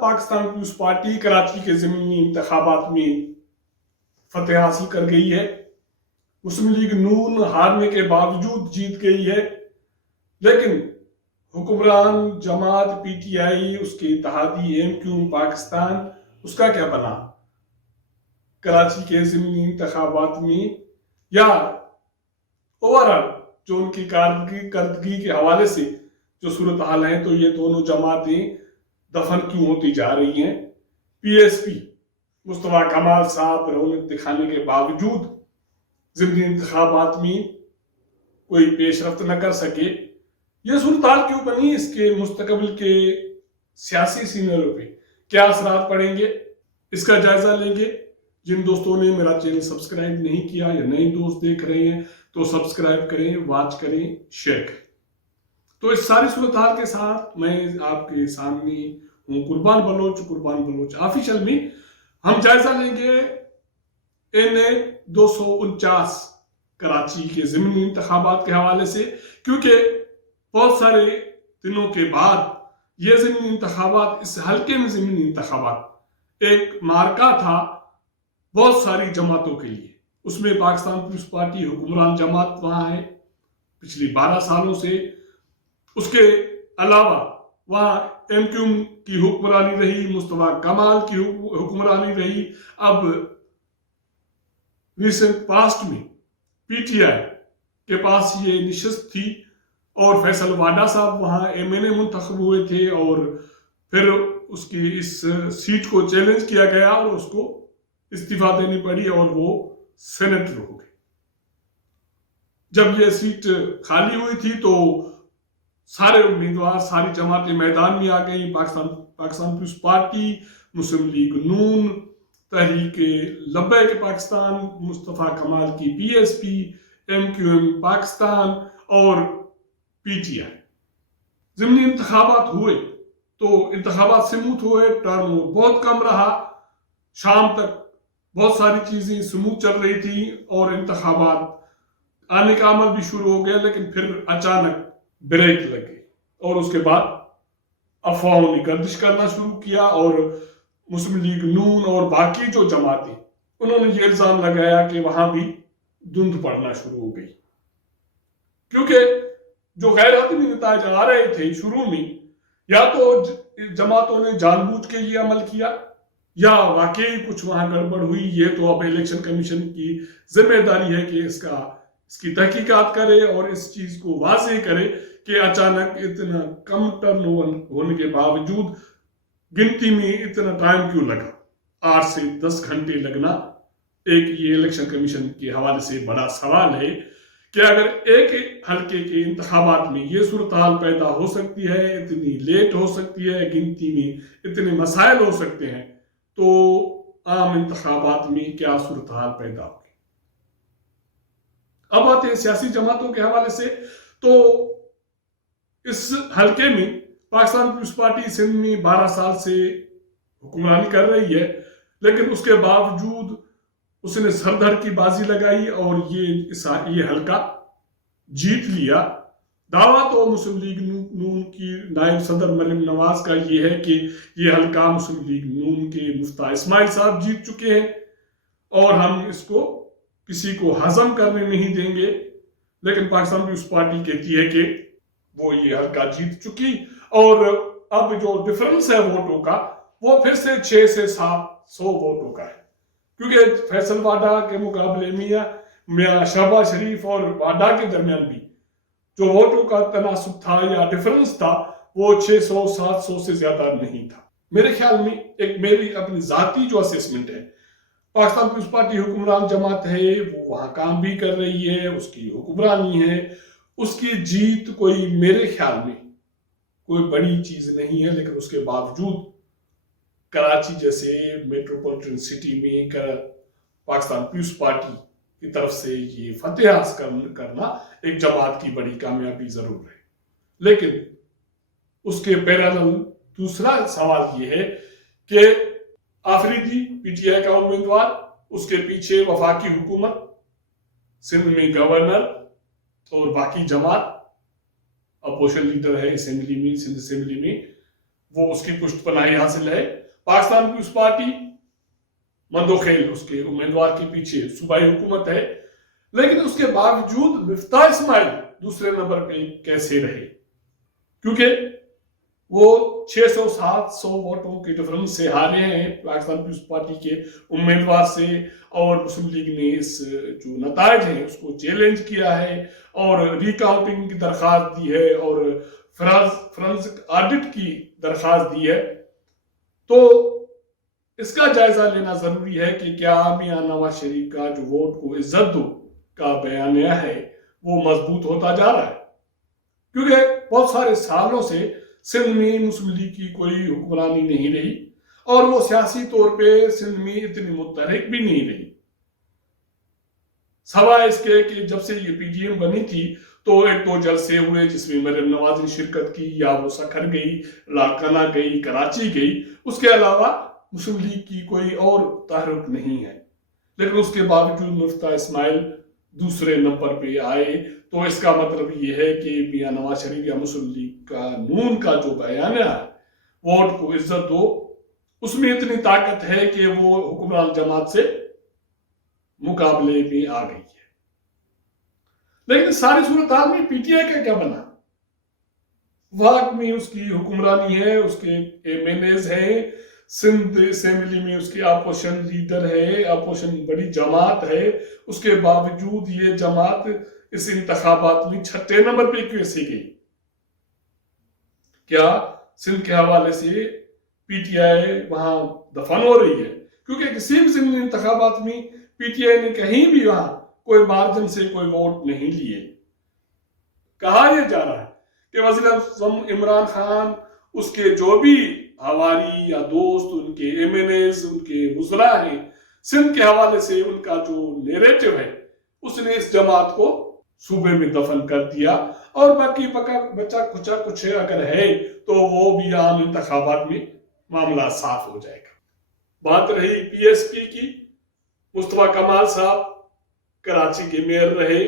Pakistan Peoples party Karachi کے ضمنی انتخابات میں فتح حاصل کر گئی ہے۔ مسلم لیگ نون ہارنے کے باوجود جیت گئی ہے، لیکن حکمران جماعت پی ٹی آئی، اس کے اتحادی ایم کیو پاکستان، اس کا کیا بنا کراچی کے ضمنی انتخابات میں، یا اوورآل جو ان کی کارکردگی کے حوالے سے جو صورتحال ہیں، تو یہ دونوں جماعتیں دفن کیوں ہوتی جا رہی ہیں؟ پی ایس پی مصطفیٰ کمال صاحب رونق دکھانے کے باوجود ضمنی انتخابات میں کوئی پیش رفت نہ کر سکے، یہ صورتحال کیوں بنی؟ اس کے مستقبل کے سیاسی سینریو پہ کیا اثرات پڑیں گے، اس کا جائزہ لیں گے۔ جن دوستوں نے میرا چینل سبسکرائب نہیں کیا یا نئے دوست دیکھ رہے ہیں تو سبسکرائب کریں، واچ کریں، شیئر کریں۔ تو اس ساری صورتحال کے ساتھ میں آپ کے سامنے ہوں، قربان بلوچ آفیشل میں ہم جائزہ لیں گے NA 249 کراچی کے ضمنی انتخابات کے حوالے سے، کیونکہ بہت سارے دنوں کے بعد یہ ضمنی انتخابات، اس حلقے میں ضمنی انتخابات ایک مارکا تھا بہت ساری جماعتوں کے لیے۔ اس میں پاکستان پیپلز پارٹی حکمران جماعت وہاں ہے پچھلی 12 سالوں سے، اس کے علاوہ وہاں ایم کیو کی حکمرانی رہی، مصطفیٰ کمال کی حکمرانی رہی، اب ریسنٹ پاسٹ میں پی ٹی آئی کے پاس یہ نشست تھی اور فیصل واڈا صاحب وہاں MNA منتخب ہوئے تھے، اور پھر اس کی اس سیٹ کو چیلنج کیا گیا اور اس کو استعفیٰ دینی پڑی اور وہ سینیٹر ہو گئے۔ جب یہ سیٹ خالی ہوئی تھی تو سارے امیدوار، ساری جماعتیں میدان میں آ گئیں، پاکستان پیپلز پارٹی، مسلم لیگ نون، تحریک لبیک پاکستان، مصطفیٰ کمال کی PSP، MQM پاکستان اور پی ٹی آئی۔ ضمنی انتخابات ہوئے تو انتخابات سموتھ ہوئے، ٹرن اوور بہت کم رہا، شام تک بہت ساری چیزیں سموتھ چل رہی تھی اور انتخابات آنے کا عمل بھی شروع ہو گیا، لیکن پھر اچانک بریک لگ گئی اور اس کے بعد افواہوں نے گردش کرنا شروع کیا، اور مسلم لیگ نون اور باقی جو جماعتیں، انہوں نے یہ الزام لگایا کہ وہاں بھی دھند پڑنا شروع ہو گئی، کیونکہ جو غیر حتمی نتائج آ رہے تھے شروع میں، یا تو جماعتوں نے جان بوجھ کے یہ عمل کیا یا واقعی کچھ وہاں گڑبڑ ہوئی۔ یہ تو اب الیکشن کمیشن کی ذمہ داری ہے کہ اس کی تحقیقات کرے اور اس چیز کو واضح کرے کہ اچانک اتنا کم ٹرن اوور ہونے کے باوجود گنتی میں اتنا ٹائم کیوں لگا، 8 سے 10 گھنٹے لگنا۔ ایک یہ الیکشن کمیشن کے حوالے سے بڑا سوال ہے کہ اگر ایک حلقے کے انتخابات میں یہ صورتحال پیدا ہو سکتی ہے، اتنی لیٹ ہو سکتی ہے، گنتی میں اتنے مسائل ہو سکتے ہیں، تو عام انتخابات میں کیا صورتحال پیدا ہوگی؟ اب آتے ہیں سیاسی جماعتوں کے حوالے سے، تو اس حلقے میں پاکستان پیپلز پارٹی سندھ میں 12 سال سے حکمرانی کر رہی ہے، لیکن اس کے باوجود اس نے سر دھڑ کی بازی لگائی اور یہ حلقہ جیت لیا۔ دعویٰ تو مسلم لیگ نون کی نائب صدر مریم نواز کا یہ ہے کہ یہ حلقہ مسلم لیگ نون کے مفتاح اسماعیل صاحب جیت چکے ہیں اور ہم اس کو کسی کو ہضم کرنے نہیں دیں گے، لیکن پاکستان پیپلز پارٹی کہتی ہے کہ وہ یہ حلقہ جیت چکی، اور اب جو ڈفرنس ہے ووٹوں کا وہ پھر سے 6 سے 700 ووٹوں کا ہے، کیونکہ فیصل واڈا کے مقابلے میاں شہباز شریف اور واڈا کے درمیان بھی جو ووٹوں کا تناسب تھا یا ڈفرنس تھا وہ 600-700 سے زیادہ نہیں تھا۔ میرے خیال میں ایک میری اپنی ذاتی جو اسیسمنٹ ہے، پاکستان پیپلز پارٹی حکمران جماعت ہے، وہ وہاں کام بھی کر رہی ہے، اس کی حکمرانی ہے، اس کی جیت کوئی میرے خیال میں کوئی بڑی چیز نہیں ہے، لیکن اس کے باوجود کراچی جیسے میٹروپولیٹن سٹی میں پاکستان پیپلز پارٹی کی طرف سے یہ فتح حاصل کرنا ایک جماعت کی بڑی کامیابی ضرور ہے، لیکن اس کے پیرالل دوسرا سوال یہ ہے کہ آفریدی پی ٹی آئی کا امیدوار، اس کے پیچھے وفاقی حکومت، سندھ میں گورنر اور باقی جماعت، اپوزیشن لیڈر ہے اسمبلی میں، سندھ اسمبلی میں، وہ اس کی پشت پناہی حاصل ہے. پاکستان پیپلز پارٹی مندوخیل اس کے امیدوار کے پیچھے صوبائی حکومت ہے، لیکن اس کے باوجود مفتاح اسماعیل دوسرے نمبر پہ کیسے رہے؟ کیونکہ وہ 600-700 ووٹوں کے ڈفرنس سے ہارے ہیں پاکستان پیپلز پارٹی کے امیدوار سے، اور مسلم لیگ نے اس جو نتائج ہیں اس کو چیلنج کیا ہے اور ریکاؤنٹنگ کی درخواست دی ہے اور فرانسک آڈٹ کی درخواست دی ہے. تو اس کا جائزہ لینا ضروری ہے کہ کیا میاں نواز شریف کا جو ووٹ کو عزت دو کا بیانیہ ہے وہ مضبوط ہوتا جا رہا ہے. کیونکہ بہت سارے سالوں سے سندھ میں مسلم لیگ کی کوئی حکمرانی نہیں رہی اور وہ سیاسی طور پہ سندھ میں اتنی متحرک بھی نہیں رہی، سوائے اس کے کہ جب سے یہ پی ٹی ایم بنی تھی تو ایک دو جلسے ہوئے جس میں مریم نواز نے شرکت کی، یا وہ سکھر گئی، لاڑکانہ گئی، کراچی گئی. اس کے علاوہ مسلم لیگ کی کوئی اور تحرک نہیں ہے. لیکن اس کے باوجود مفتاح اسماعیل دوسرے نمبر پہ آئے، تو اس کا مطلب یہ ہے کہ میاں نواز شریف یا مسلم لیگ کا نون کا جو بیانیہ ہے ووٹ کو عزت دو، اس میں اتنی طاقت ہے کہ وہ حکمران جماعت سے مقابلے میں آ گئی ہے. لیکن ساری صورتحال میں پی ٹی آئی کا کیا بنا؟ وفاق میں اس کی حکمرانی ہے، اس کے ایم این ایز ہیں، سندھ اسمبلی میں اس کی اپوزیشن لیڈر ہے، اپوزیشن بڑی جماعت ہے. اس کے باوجود یہ جماعت اس انتخابات میں 6 نمبر پہ کیسے گئی؟ کیا سندھ کے حوالے سے پی ٹی آئی وہاں دفن ہو رہی ہے؟ کیونکہ کسی بھی سندھ انتخابات میں پی ٹی آئی نے کہیں بھی وہاں کوئی مارجن سے کوئی ووٹ نہیں لیے. کہا یہ جا رہا ہے کہ وزیر اعظم عمران خان، اس کے جو بھی ہواری یا دوست، ان کے ایم این ایز، ان کے وزراء ہیں، سندھ کے حوالے سے ان کا جو نیریٹو ہے اس نے اس جماعت کو صوبے میں دفن کر دیا، اور باقی بچا کچا کچھ اگر ہے تو وہ بھی عام انتخابات میں معاملہ صاف ہو جائے گا. بات رہی پی ایس پی کی، مصطفیٰ کمال صاحب کراچی کے میئر رہے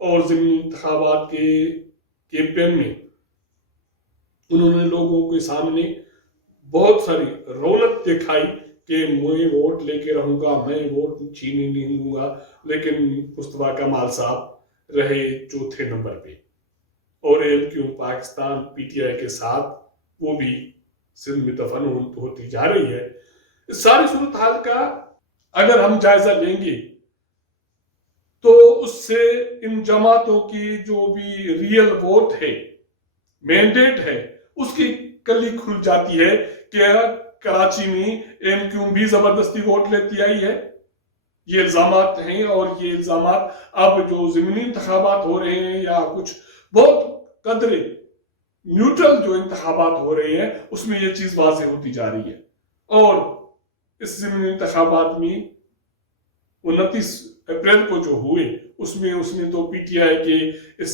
اور ضمنی انتخابات کے کیمپین میں انہوں نے لوگوں کے سامنے بہت ساری رونق دکھائی کہ میں ووٹ لے کے رہوں گا، میں ووٹ چھینے نہیں دوں گا. لیکن مصطفیٰ کمال صاحب رہے 4تھے نمبر پہ، اور کیوں پاکستان پی ٹی آئی کے ساتھ وہ بھی سندھ میں دفن ہوتی جا رہی ہے. اس ساری صورتحال کا اگر ہم جائزہ لیں گے تو اس سے ان جماعتوں کی جو بھی ریئل ووٹ ہے، مینڈیٹ ہے، اس کی کلی کھل جاتی ہے کہ کراچی میں ایم کیو بھی زبردستی ووٹ لیتی آئی ہے. یہ الزامات ہیں، اور یہ الزامات اب جو ضمنی انتخابات ہو رہے ہیں یا کچھ بہت قدرے نیوٹرل جو انتخابات ہو رہے ہیں اس میں یہ چیز واضح ہوتی جا رہی ہے. اور اس ضمنی انتخابات میں 29 اپریل کو جو ہوئے اس نے تو پی ٹی آئی کے اس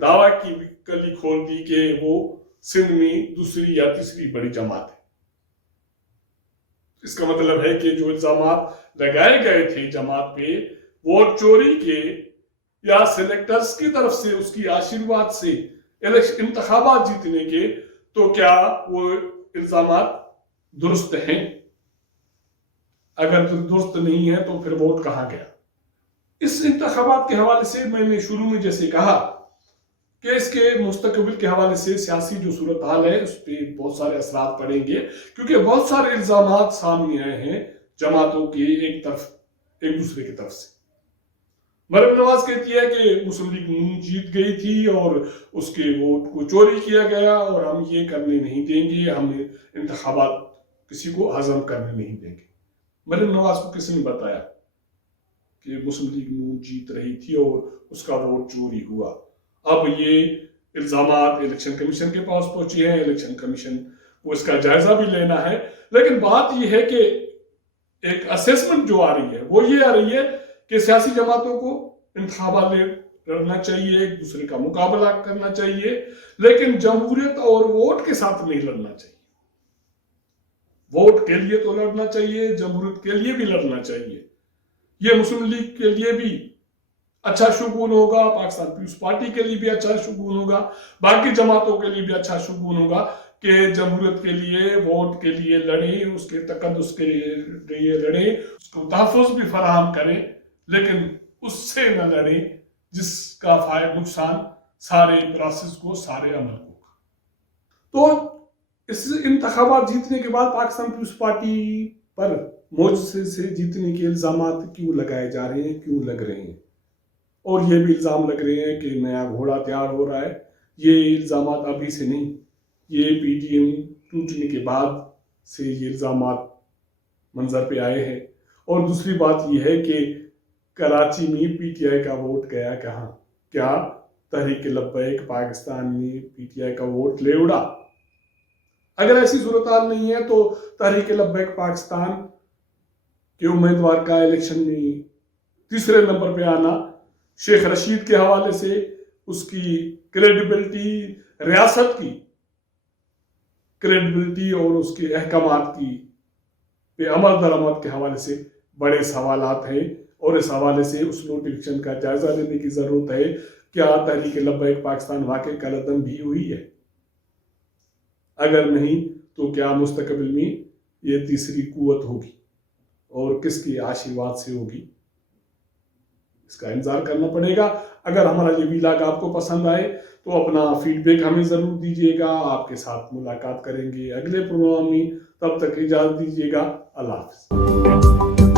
دعویٰ کی کلی کھول دی کہ وہ سندھ میں دوسری یا تیسری بڑی جماعت ہے. اس کا مطلب ہے کہ جو الزامات لگائے گئے تھے جماعت پہ ووٹ چوری کے یا سلیکٹرز کی طرف سے اس کی آشیرواد سے انتخابات جیتنے کے، تو کیا وہ الزامات درست ہیں؟ اگر درست نہیں ہے تو پھر ووٹ کہاں گیا؟ اس انتخابات کے حوالے سے میں نے شروع میں جیسے کہا کہ اس کے مستقبل کے حوالے سے سیاسی جو صورتحال ہے اس پہ بہت سارے اثرات پڑیں گے، کیونکہ بہت سارے الزامات سامنے آئے ہیں جماعتوں کے ایک دوسرے کی طرف سے. مریم نواز کہتی ہے کہ مسلم لیگ نون جیت گئی تھی اور اس کے ووٹ کو چوری کیا گیا اور ہم یہ کرنے نہیں دیں گے، ہم انتخابات کسی کو ہضم کرنے نہیں دیں گے. مریم نواز کو کسی نے بتایا کہ مسلم لیگ نون جیت رہی تھی اور اس کا ووٹ چوری ہوا؟ اب یہ الزامات الیکشن کمیشن کے پاس پہنچے ہیں، الیکشن کمیشن کو اس کا جائزہ بھی لینا ہے. لیکن بات یہ ہے کہ ایک اسیسمنٹ جو آ رہی ہے وہ یہ آ رہی ہے کہ سیاسی جماعتوں کو انتخابات لڑنا چاہیے، ایک دوسرے کا مقابلہ کرنا چاہیے، لیکن جمہوریت اور ووٹ کے ساتھ نہیں لڑنا چاہیے. ووٹ کے لیے تو لڑنا چاہیے، جمہوریت کے لیے بھی لڑنا چاہیے. یہ مسلم لیگ کے لیے بھی اچھا شگون ہوگا، پاکستان پیپلز پارٹی کے لیے بھی اچھا شگون ہوگا، باقی جماعتوں کے لیے بھی اچھا شگون ہوگا کہ جمہوریت کے لیے ووٹ کے لیے لڑیں، اس کے تقدس کے لیے لڑیں، اس کو تحفظ بھی فراہم کریں، لیکن اس سے نہ لڑیں جس کا نقصان سارے پروسیس کو، سارے عمل کو۔ تو اس انتخابات جیتنے کے بعد پاکستان پیپلز پارٹی پر معجزے سے جیتنے کے الزامات کیوں لگائے جا رہے ہیں، کیوں لگ رہے ہیں؟ اور یہ بھی الزام لگ رہے ہیں کہ نیا گھوڑا تیار ہو رہا ہے۔ یہ الزامات ابھی سے نہیں، یہ پی ٹی ایم ٹوٹنے کے بعد سے یہ الزامات منظر پہ آئے ہیں۔ اور دوسری بات یہ ہے کہ کراچی میں پی ٹی آئی کا ووٹ گیا کہاں؟ کیا تحریک لبیک پاکستان میں پی ٹی آئی کا ووٹ لے اڑا؟ اگر ایسی صورتحال نہیں ہے تو تحریک لبیک پاکستان کے امیدوار کا الیکشن میں تیسرے نمبر پہ آنا شیخ رشید کے حوالے سے اس کی کریڈیبلٹی، ریاست کی کریڈیبلٹی اور اس کے احکامات کی پہ عمل درآمد کے حوالے سے بڑے سوالات ہیں، اور اس حوالے سے اس نوٹیفکیشن کا جائزہ لینے کی ضرورت ہے۔ کیا تحریک لبیک پاکستان واقعی کالعدم بھی ہوئی ہے؟ اگر نہیں تو کیا مستقبل میں یہ تیسری قوت ہوگی اور کس کی آشیرواد سے ہوگی؟ اس کا انتظار کرنا پڑے گا۔ اگر ہمارا یہ ویلاگ آپ کو پسند آئے تو اپنا فیڈ بیک ہمیں ضرور دیجیے گا۔ آپ کے ساتھ ملاقات کریں گے اگلے پروگرام میں، تب تک اجازت دیجیے گا۔ اللہ حافظ۔